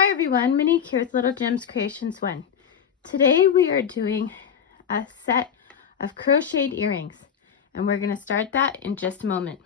Hi everyone, Monique here with Little Gems Creations 1. Today we are doing a set of crocheted earrings and we're going to start that in just a moment.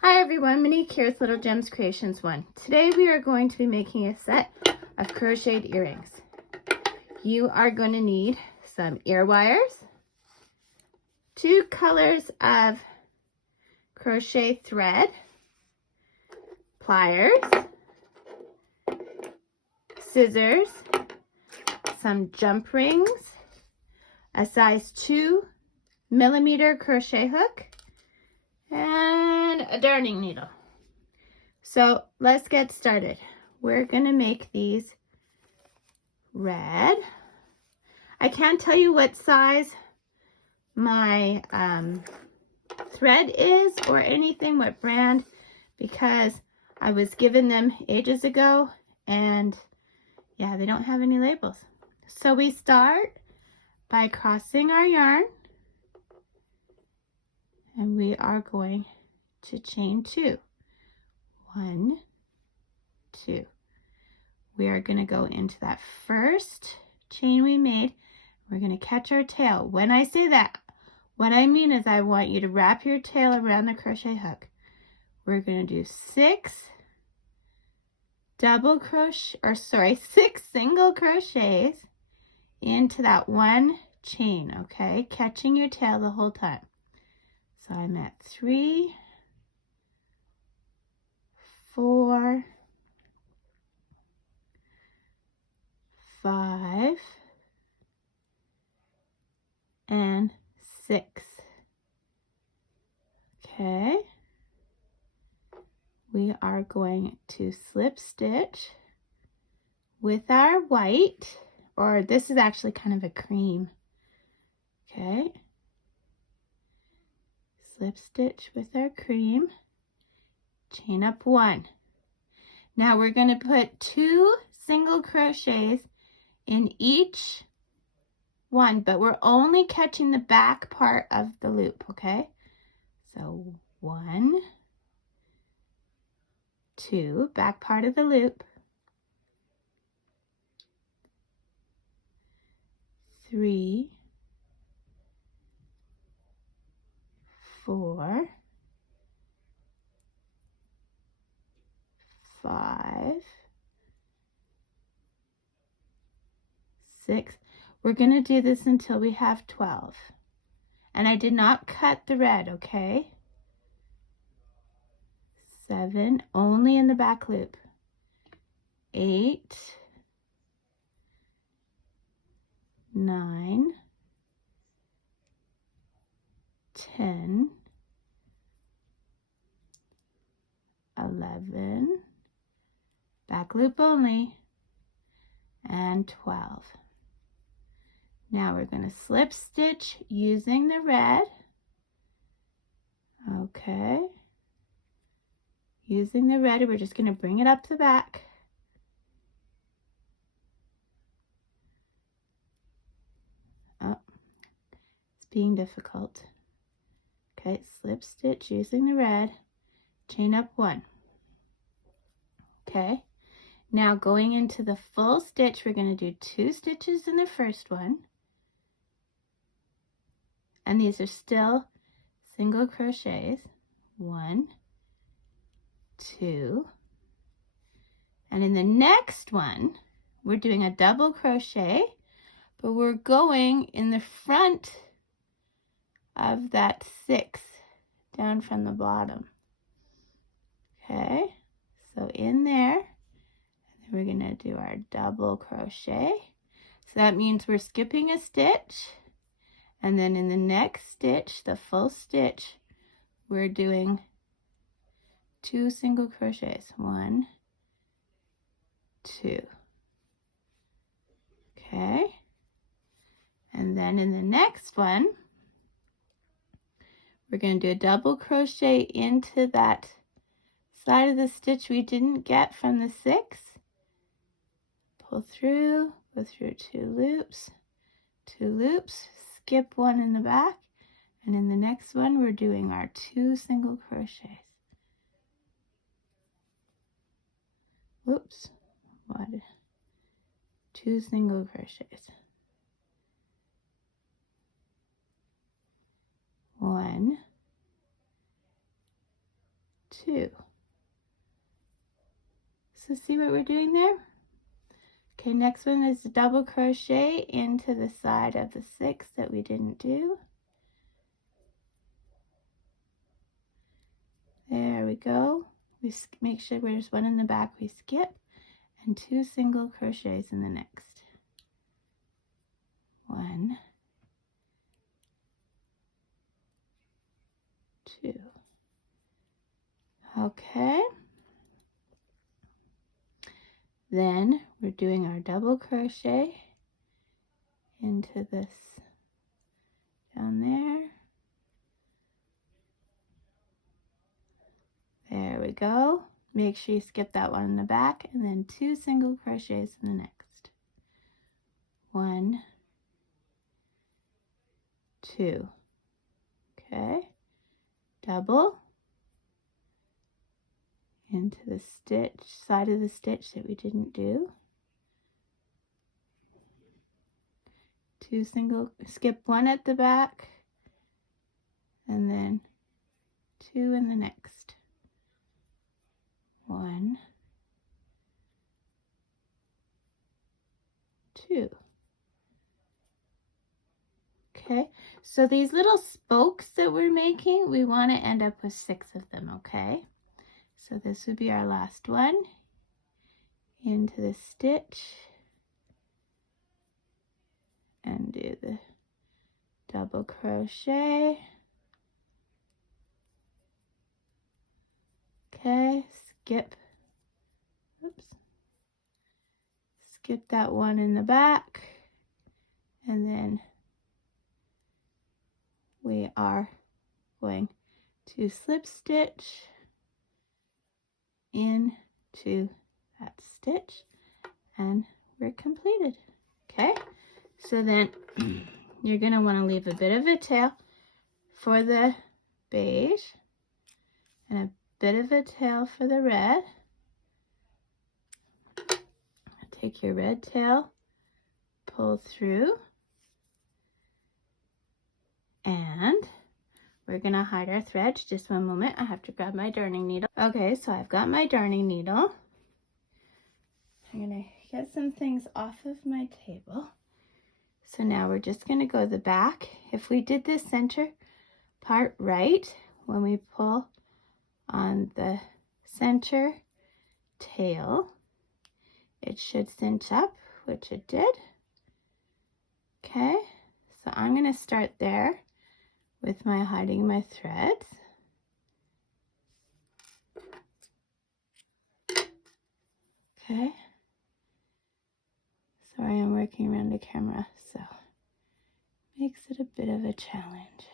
Hi everyone, Monique here with Little Gems Creations 1. Today we are going to be making a set of crocheted earrings. You are going to need some ear wires, 2 colors of crochet thread, pliers, scissors, some jump rings, a size 2mm crochet hook, and a darning needle. So let's get started. We're gonna make these red. I can't tell you what size my thread is or anything, what brand, because I was given them ages ago and yeah, they don't have any labels. So we start by crossing our yarn and we are going to chain 2. 1, 2. We are going to go into that first chain we made. We're going to catch our tail. When I say that, what I mean is I want you to wrap your tail around the crochet hook. We're going to do 6 single crochets into that one chain, okay? Catching your tail the whole time. So I'm at 3, 4, 5, and 6. Okay. We are going to slip stitch with our white, or this is actually kind of a cream. Okay. Slip stitch with our cream, chain up 1. Now we're going to put 2 single crochets in each one, but we're only catching the back part of the loop, okay? So 1, 2, back part of the loop, 3, 4, 5, 6. We're going to do this until we have 12. And I did not cut the red, okay? 7, only in the back loop. 8, 9, 10, 11, back loop only, and 12. Now we're going to slip stitch using the red. Okay. Using the red, we're just going to bring it up the back. Oh, it's being difficult. Okay, slip stitch using the red, chain up 1. Okay, now going into the full stitch, we're going to do 2 stitches in the first one. And these are still single crochets. 1, 2. And in the next one, we're doing a double crochet, but we're going in the front of that 6 down from the bottom. Okay, so in there, and then we're going to do our double crochet. So that means we're skipping a stitch, and then in the next stitch, the full stitch, we're doing 2 single crochets. 1, 2. Okay, and then in the next one, we're going to do a double crochet into that side of the stitch we didn't get from the 6. Pull through go through 2 loops, 2 loops, skip 1 in the back, and in the next one we're doing our 2 single crochets. Whoops, 2 single crochets. 1, 2. So see what we're doing there? Okay, next one is a double crochet into the side of the 6 that we didn't do. There we go. We make sure there's 1 in the back we skip, and 2 single crochets in the next. 1, 2. Okay. Then we're doing our double crochet into this down there. There we go. Make sure you skip that 1 in the back, and then 2 single crochets in the next. 1, 2. Okay. Double into the stitch, side of the stitch that we didn't do. 2 single, skip 1 at the back, and then 2 in the next. 1, 2. Okay, so these little spokes that we're making, we want to end up with 6 of them, okay? So this would be our last one. Into the stitch and do the double crochet. Okay, skip that 1 in the back, and then we are going to slip stitch into that stitch, and we're completed. Okay, so then you're going to want to leave a bit of a tail for the beige and a bit of a tail for the red. Take your red tail, pull through, and we're gonna hide our thread. Just 1 moment, I have to grab my darning needle. Okay, so I've got my darning needle. I'm gonna get some things off of my table. So now we're just gonna go the back. If we did this center part right, when we pull on the center tail, it should cinch up, which it did. Okay, so I'm going to start there with my hiding my threads. Okay, sorry I'm working around the camera, so makes it a bit of a challenge.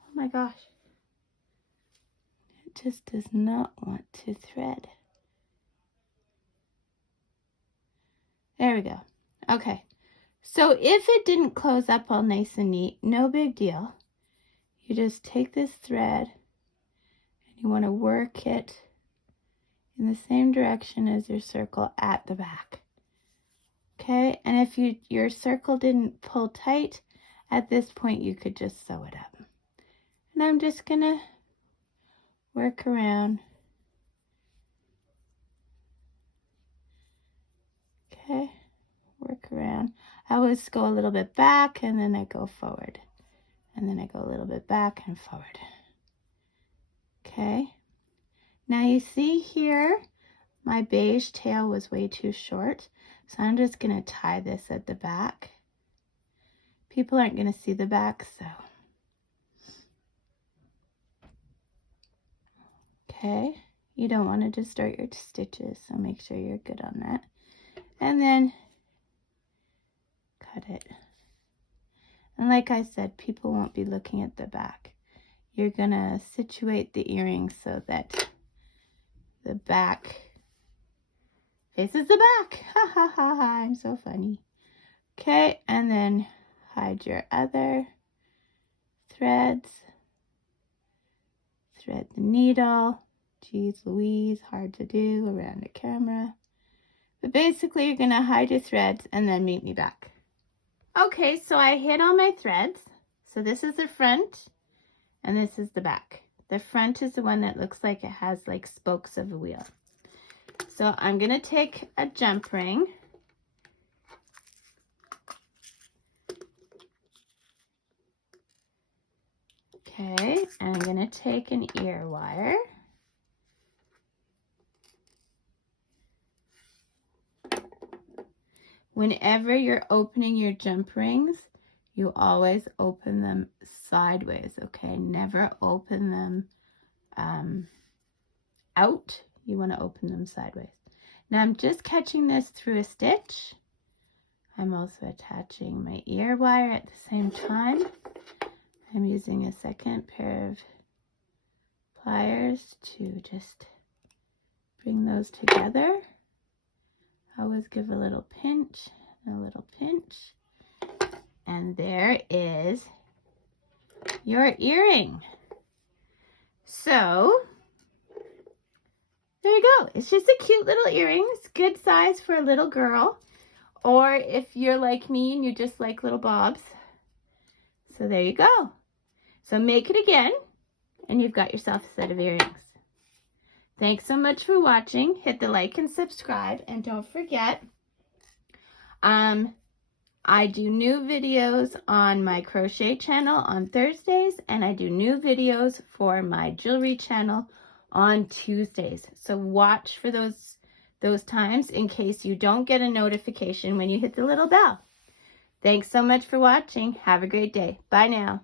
Oh my gosh. Just does not want to thread. There we go. Okay, so if it didn't close up all nice and neat, no big deal. You just take this thread and you want to work it in the same direction as your circle at the back. Okay, and if your circle didn't pull tight, at this point you could just sew it up. And I'm just gonna work around. Okay, work around. I always go a little bit back and then I go forward. And then I go a little bit back and forward. Okay, now you see here, my beige tail was way too short. So I'm just gonna tie this at the back. People aren't gonna see the back, so. Okay, you don't want to distort your stitches, so make sure you're good on that. And then cut it. And like I said, people won't be looking at the back. You're gonna situate the earrings so that the back faces the back. Ha ha ha ha, I'm so funny. Okay, and then hide your other threads. Thread the needle. Geez Louise, hard to do around the camera. But basically you're gonna hide your threads and then meet me back. Okay, so I hid all my threads. So this is the front and this is the back. The front is the one that looks like it has like spokes of a wheel. So I'm gonna take a jump ring. Okay, and I'm gonna take an ear wire. Whenever you're opening your jump rings, you always open them sideways, okay? Never open them out. You want to open them sideways. Now I'm just catching this through a stitch. I'm also attaching my ear wire at the same time. I'm using a second pair of pliers to just bring those together. Always give a little pinch, a little pinch. And there is your earring. So, there you go. It's just a cute little earring. It's good size for a little girl. Or if you're like me and you just like little bobs. So there you go. So make it again and you've got yourself a set of earrings. Thanks so much for watching. Hit the like and subscribe, and don't forget, I do new videos on my crochet channel on Thursdays, and I do new videos for my jewelry channel on Tuesdays. So watch for those times in case you don't get a notification when you hit the little bell. Thanks so much for watching. Have a great day. Bye now.